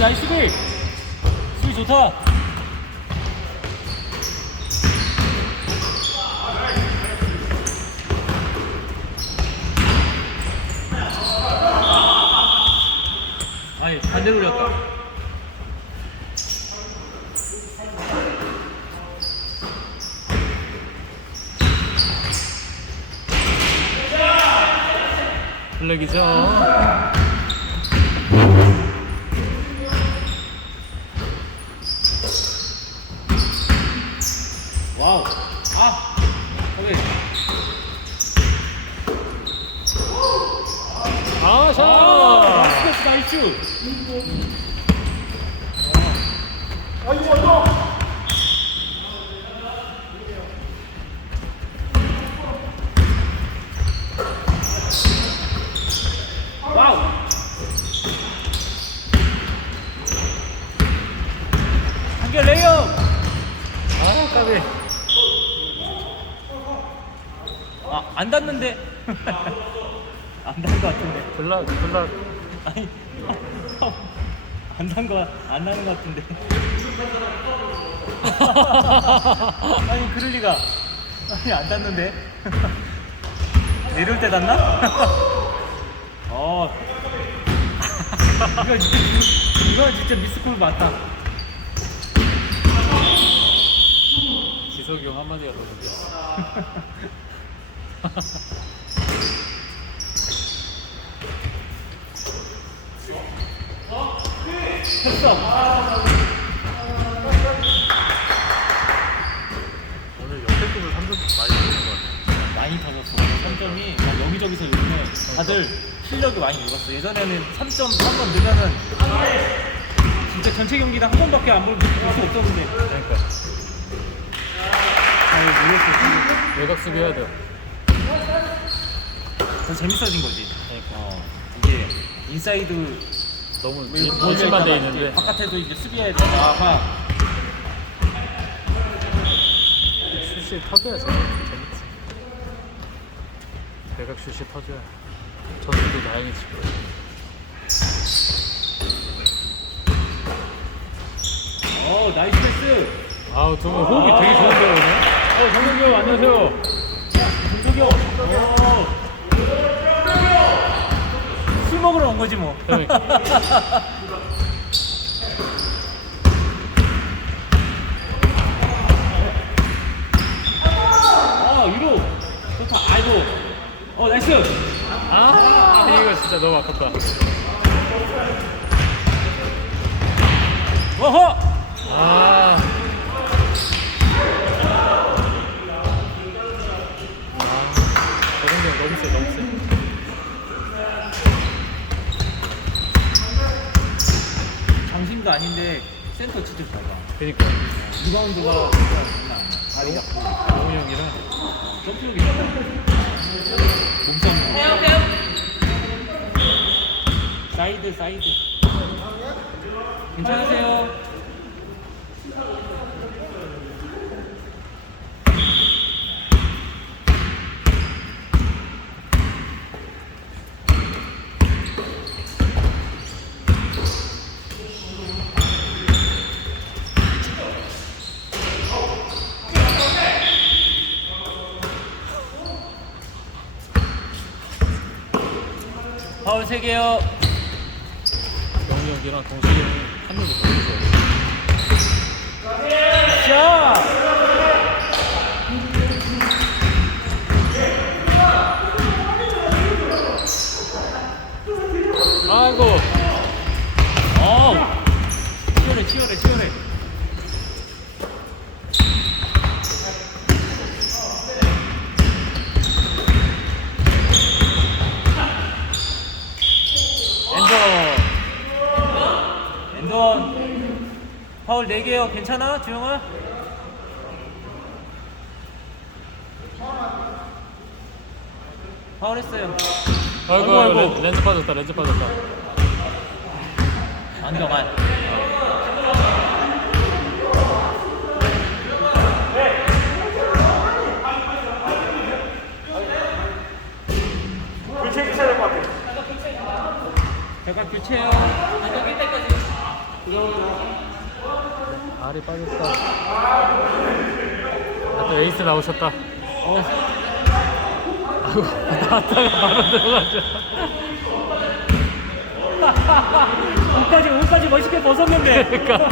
나이스 수비 수비 좋다. 아니 반대로 올렸다. 블랙이죠 와우 아 오케이 아, 샷! 아 스커스 나이스 와우 한개 레이업 아, 까비. 아안 닿는데 안 닿은 것 같은데 졸라, 졸라. 아니 안난 거, 안 나는 것 같은데. 아니 그럴 리가. 아니 안 닿는데. 내려올 때 닿나? 어. 이거 진짜 이거 진짜 미스콜 맞다. 지석이 형 한마디가 더 좋겠 어. 했어. 오늘 역대급을 3점 많이 주는 것 같아. 많이 터졌어. 3점이 막 여기저기서 요즘에 다들 실력이 많이 늘었어. 예전에는 3점 한번 넣으면은 진짜 전체 경기당 한 번밖에 안 볼수 없었는데. 그러니까. 아유, 모르겠어. 외곽 수비 해야 돼요. 더 재밌어진 거지. 그러니까. 어, 이게 인사이드 너무 뭐 돌질만 돼 있는데. 바깥에도 이제 수비해야 되다가 슛이 터져야 재밌, 재밌지. 외곽 슛이 터져야. 전술도 다행이지. 어 나이스 패스. 아우, 두분 호흡이 되게 좋은데요, 오늘? 어, 형, 안녕하세요. 술 먹으러 온 거지 뭐. 그러니까. 어 유로 좋다. 아이고. 어 나이스. 아, 이거 진짜 너무 아깝다. 아. 아, 정국이 형 너무 세, 너무 세. 장신도 아닌데 센터 진짜 잘 봐. 그니까. 리바운드가 진짜 장난 아니야. 다리 잡고 정국이 형이랑. 점프력이 있다. 몸싸움. 사이드 사이드. 괜찮으세요? 파울 3개요. 정국이 형이랑 동식이 형이 한 명도 더 있어요. 자. 아이고. 어. 치열해 치열해 치열해. 엔더. 파울 4개요. 괜찮아? 주영아? 파울 했어요. 아이고, 아이고, 렌즈 빠졌다, 렌즈 빠졌다. 안경환. 교체 교체될 것 같아. 잠깐 교체요. 알이 빠졌다. 아, 또 에이스 나오셨다. 어, 아이고, 나왔다가 바로 들어가죠. 옷까지 옷까지 멋있게 벗었는데. 그러니까.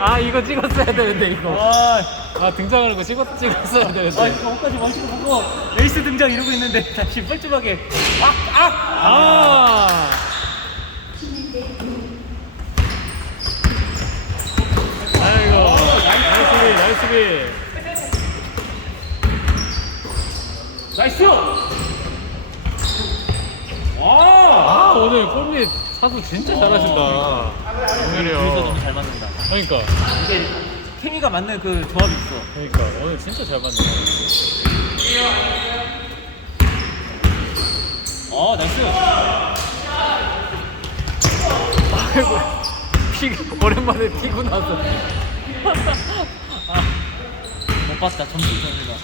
아, 이거 찍었어야 되는데, 이거. 아, 아, 등장하는 거 찍었, 찍었어야 아, 되는데. 이거 옷까지 멋있게 벗고 레이스 등장 이러고 있는데 다시 뻘쭘하게 아, 아, 아! 아이고, 나이스비. 나이스. 와. 아, 오늘 골밑 사수 진짜 잘하신다. 오늘이요. 좀잘 맞는다. 그러니까, 이게 케미가 맞는 그 조합이 있어. 그러니까, 오늘 진짜 잘 맞네. 어, 나이스. 아이고, 피, 오랜만에 피고 나서. 못 봤다. 점수 선수가.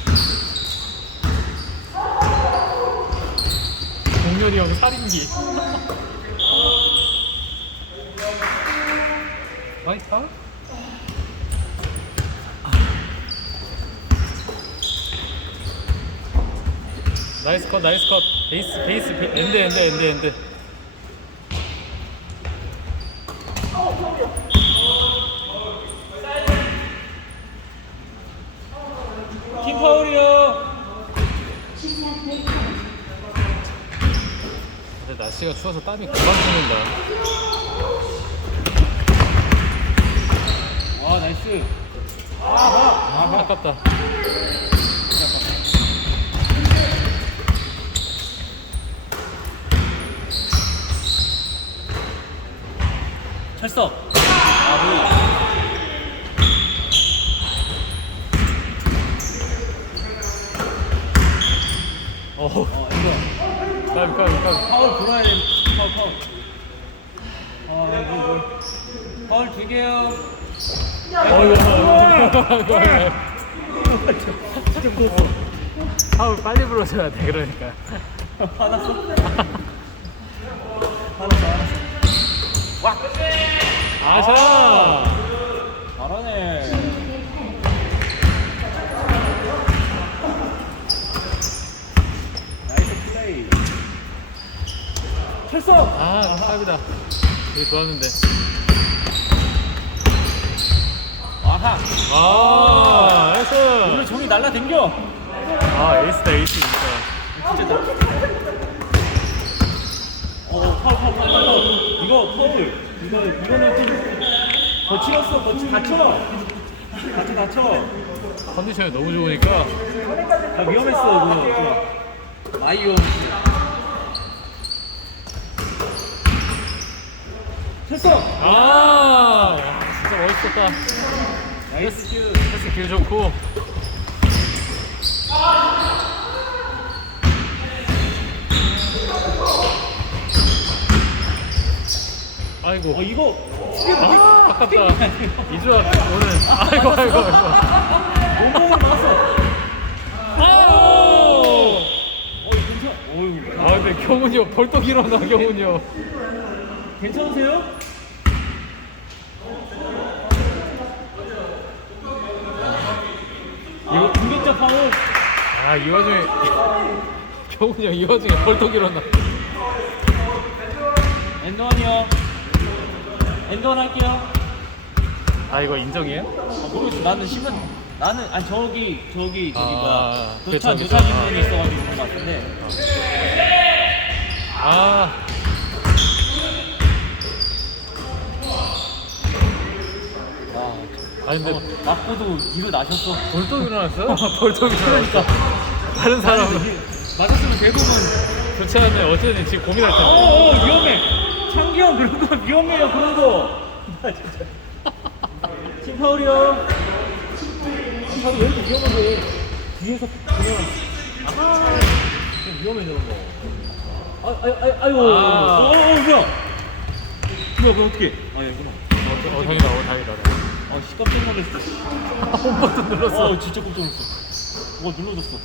공렬이 형 살인기. 화이트? 나이스 컷, 나이스 컷. 베이스, 베이스, 베... 엔드, 엔드, 엔드, 엔드. 팀 파울이요. 근데 날씨가 추워서 땀이 금방 죽는다. 와, 나이스. 아, 아깝다. 찰떡. 아, 어, 뭐. 어, 이거. 까비, 까비, 까비. 파울 돌아야 돼. 파울, 파울. 아, 뭐, 뭐. 파울 두 개요. 어이구, 진짜 무서워. 파울 빨리 불어줘야 돼, 그러니까. 화났어? 화났어, 화났어. 와! 아샤! 잘하네. 나이스 플레이. 철석! 아, 탑이다. 되게 좋았는데. 아하! 아, 오늘 나이스! 종이 날라댕겨! 아, 에이스다, 에이스, 진짜. 진짜다. 어, 파울, 파울, 파울, 파울. 이거 파울. 이거, 이거는 좀 거칠었어, 거칠, 다쳐! 다쳐, 다쳐. 컨디션이 너무 좋으니까. 나 위험했어, 이거. 위 철석! 아, 야, 진짜 멋있었다. 나이스 슛. 패스 길 좋고. 아이고. 어, 이거. 아, 아깝다. 이주아 오늘 아이고 아이고 아이고. 몸으로 나왔어. 아우! 어, 이거 괜찮아. 어이구. 아 근데 경훈이 형 벌떡 일어나 경훈이 형. 괜찮으세요? 이거 공격자 파울. 아 이 와중에 경훈이 형 이 와중에 벌떡 일어나. 엔드원이요. 엔드원 할게요. 아 이거 인정이에요? 아, 모르겠어. 나는 신문 나는 아니 저기 저기 저기 아, 뭐야 교찬 교찬, 교찬 교찬. 신문이 있어가지고 그런 것 같은데. 아 아, 아니 근데 어, 맞고도 이거 나셨어. 벌떡 일어났어요? 벌떡 일어났어. 그러니까. 다른 사람은 맞았으면 대부분. 좋지 않네. 어쨌든 지금 고민할 텐데. 어어 위험해. 창기 형 그런 거 위험해요 그런 거. 나 진짜. 팀 파울이요. 팀 파울 왜 이렇게 위험한데? 뒤에서 그냥 아좀 위험해 저런 거. 아, 아, 아, 아유. 아. 어, 어, 어, 뭐야? 뭐야, 그럼 어떻게? 아, 얘구나. 어, 어 다행이다. 어 다행이다. 아, 씨, 깜짝 놀랐어. 한 번도 눌렀어. 어, 진짜 깜짝 놀랐어. 뭐가 눌러졌어.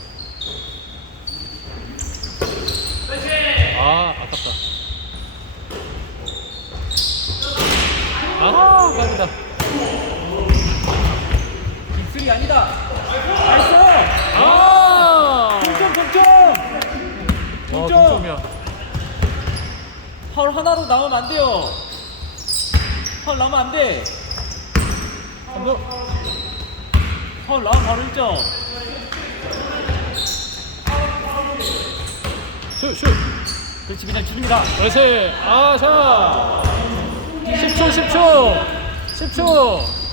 아 아깝다. 아, 감사합니다. 입술이 아니다. 나이스. 아! 동점 동점. 와, 동점. 동점이야. 파울 하나로 나오면 안 돼요. 파울 나오면 안 돼. 한번 서울 나온 바로 1점. 슛슛. 그렇지 그냥 줄입니다. 그렇지 아자 10초 10초. 10초.